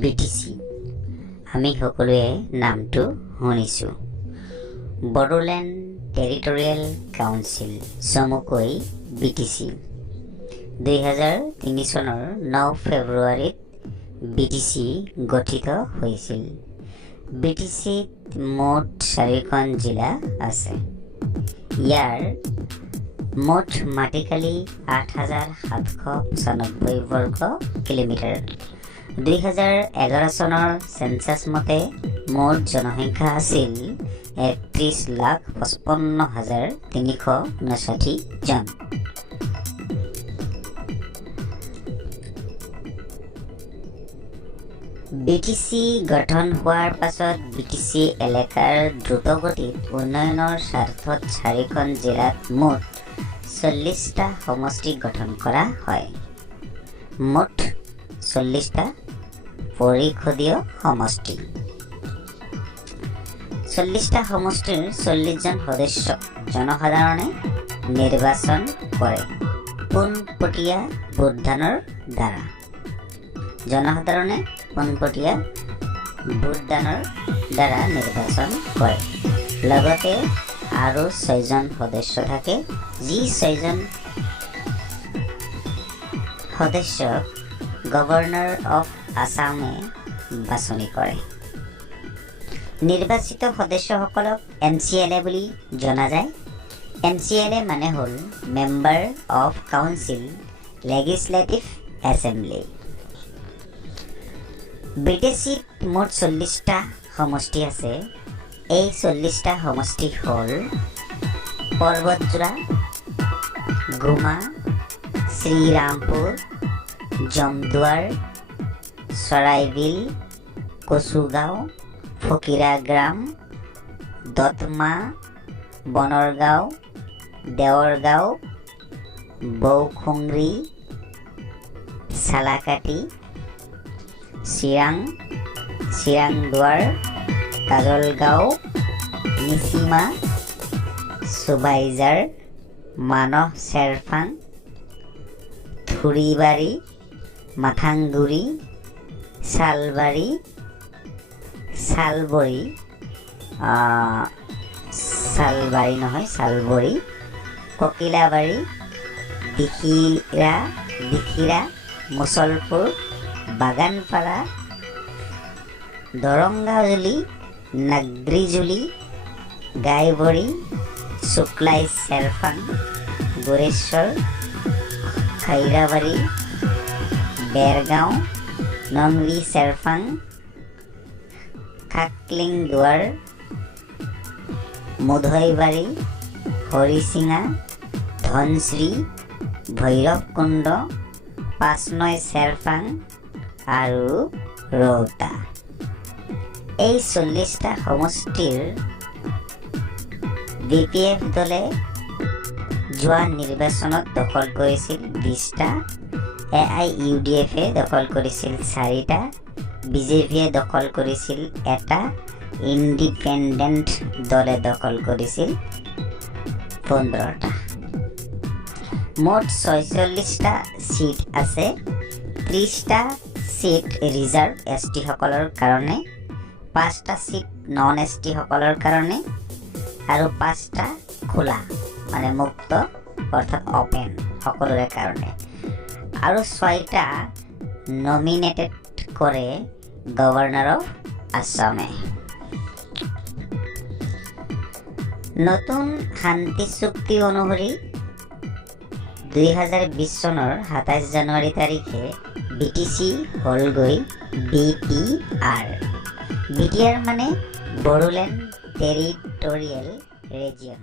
BTC আমি সকলোৱে নামটো শুনিছো বড়োলেণ্ড টেৰিটৰিয়েল কাউন্সিল চমুকৈ BTC 2003 চনৰ 9 ফেব্ৰুৱাৰীত BTC গঠিত হৈছিল BTC মুঠ 4খন জিলা আছে ইয়াৰ মুঠ মাটিকালি 8795 বৰ্গ কিলোমিটাৰ 2011 চনৰ সেন্সাস মতে মুঠ জনসংখ্যা আছিল 31,55,359 জন BTC গঠন হোৱাৰ পাছত BTC এলেকাৰ দ্ৰুতগতিত উন্নয়নৰ স্বাৰ্থত 4খন জিলাত মুঠ 40টা সমষ্টি গঠন কৰা হয় মুঠ 40টা পৰিষদীয় সমষ্টি 40টা সমষ্টিৰ 40 জন সদস্য জনসাধাৰণে নিৰ্বাচন কৰে পোনপটীয়া ভোটদানৰ দ্বাৰা জনসাধাৰণে পোনপটীয়া ভোটদানৰ দ্বাৰা নিৰ্বাচন কৰে লগতে আৰু 6 জন সদস্য থাকে যি 6 জন সদস্যক গভৰ্ণৰ অফ আসামে বাছনি কৰে নিৰ্বাচিত সদস্যসকলক MCLA বুলি জনা যায় MCLA মানে হ'ল member of council legislative assembly BTCত মুঠ 40টা সমষ্টি আছে এই 40টা সমষ্টি হ'ল পৰ্বতজোৰা গুমা শ্ৰীৰামপুৰ জমদুৱাৰ চৰাইবিল কচুগাঁও ফকিৰাগ্ৰাম দতমা বনৰগাঁও দেৱৰগাঁও বৌখুংৰি চালাকাটি চিৰাংদুৱাৰ কাজলগাঁও নিচিমা সুবাইজাৰ মানহ চেৰফাং থুৰিবাৰী মাথাংগুৰি শালবৰী ককিলাবাৰী দিখিৰা মুছলপুৰ বাগানপাৰা দৰংগাজুলি নাগ্ৰিজুলি গাইবৰী শুক্লাই চেৰফাং গোৰেশ্বৰ খৈৰাবাৰী বেৰগাঁও নংৰি চেৰফাং খাকলিংদুৱাৰ মুধৈবাৰী হৰিচিঙা ধনশ্ৰী ভৈৰৱকুণ্ড পাঁচনৈ চেৰফাং আৰু ৰৌতা এই 40টা সমষ্টিৰ BPF দলে যোৱা নিৰ্বাচনত দখল কৰিছিল 20টা AIUDFে দখল কৰিছিল 4টা BJPয়ে দখল কৰিছিল এটা ইণ্ডিপেণ্ডেণ্ট দলে দখল কৰিছিল 15টা মুঠ 46টা সিট আছে 30টা সিট ৰিজাৰ্ভ ST সকলৰ কাৰণে 5টা সিট নন ST সকলৰ কাৰণে আৰু 5টা খোলা মানে মুক্ত অৰ্থাৎ ওপেন সকলোৰে কাৰণে আৰু 6টা নমিনেটেড কৰে গভৰ্ণৰ অফ আসামে নতুন শান্তি চুক্তি অনুসৰি 2020 চনৰ 27 জানুৱাৰী তাৰিখে BTC হ'লগৈ BTR মানে বড়োলেণ্ড টেৰিটৰিয়েল ৰিজিয়ন